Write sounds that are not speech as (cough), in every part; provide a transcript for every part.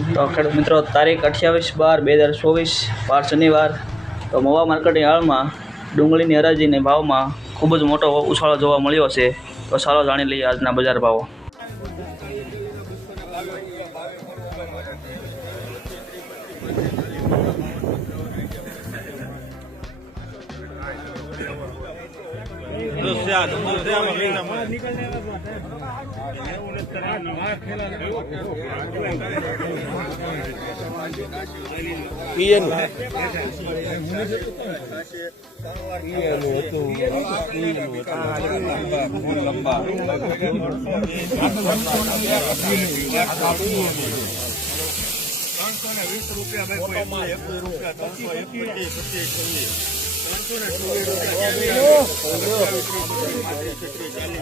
તો ખેડૂત મિત્રો, તારીખ અઠ્યાવીસ બાર બે હજાર ચોવીસ બાર શનિવાર. તો મવા માર્કેટની હાલમાં ડુંગળીની હરાજીને ભાવમાં ખૂબ જ મોટો ઉછાળો જોવા મળ્યો છે. તો ચાલો જાણી લઈએ આજના બજાર ભાવો. ચારસો એક બે ત્રણ ચારસો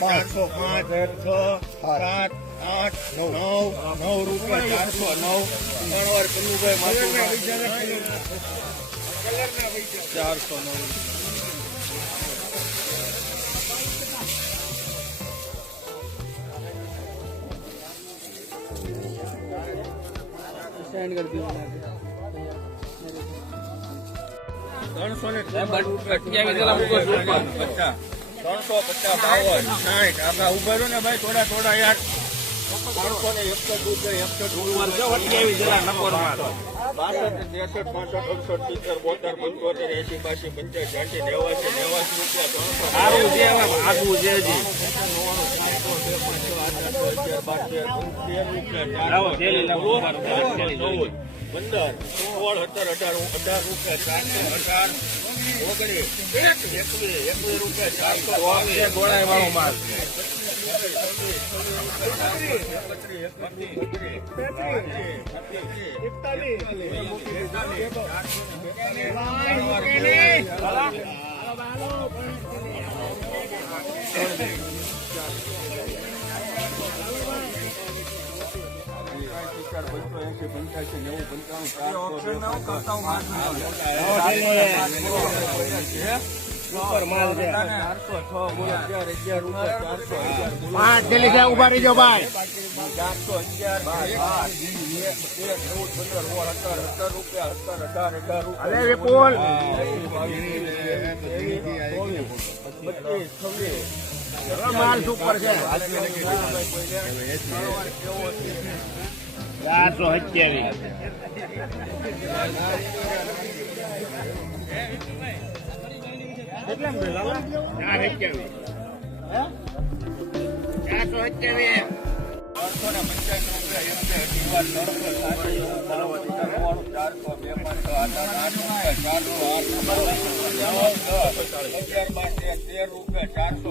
પાંચ છ સાત આઠ નવ નવ રૂપિયા ચારસો નવ ત્રણ વાર કનુભાઈ ચારસો નવ ત્રણસો ને ત્રણસો પચાસ બાવન. સાઠ. આગા ઊભા રહો ને ભાઈ થોડા થોડા યાર. ત્રણસો ને એકસઠ રૂપિયા એકસઠ બાસઠ ત્રેસઠ પાસઠ અડસઠ સિત્તેર બોતેર પંચોતેર એસી બાસી પંચાસી છ્યાસી નેવાસી નેવાસી રૂપિયા ત્રણસો. પંદર સોળ સત્તર અઢાર અઢાર રૂપિયા ચારસો અઢાર ઓગણીસ એકવીસ એકવીસ રૂપિયા ચારસો ગોળાઈ વાળો માલ. પાંચ અરે વિપુલ. બત્રીસ છવ્વીસ માલ સુપર છે? ચારસો સત્યાવીસ ચાર સત્યાવીસ ચારસો સત્યાવીસ ત્રણસો ને પંચાસ રૂપિયા ચારસો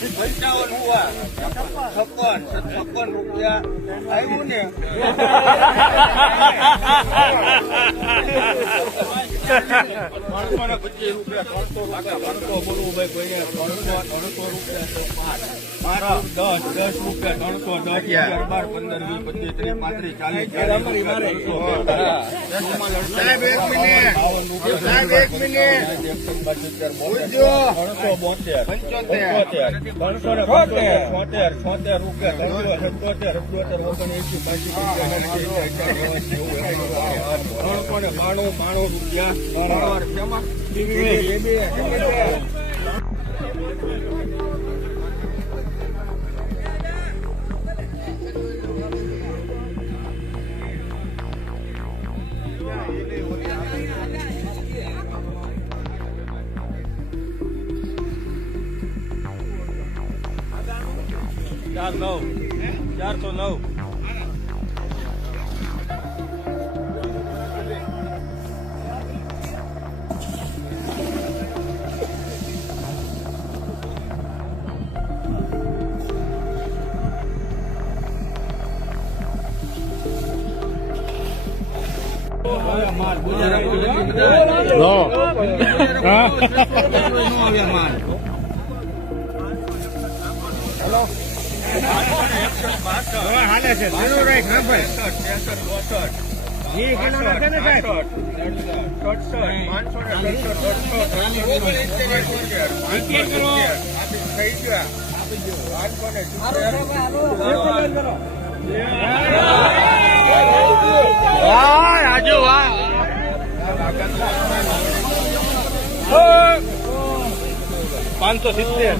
પંચાવન હુવા. છપ્પન. છપ્પન રૂપિયા આવ્યું ને? (laughs) છોતેર છોતેર રૂપિયા સત્તોતેર અઠ્યોતેર ઓગણએંસી બાસી ત્રણસો ને બાણું બાણું રૂપિયા. ચાર નવ. ચારસો નવ. હાલે છે જરૂર રાખ હા. ભાઈ જી પાંચસો સિત્તેર.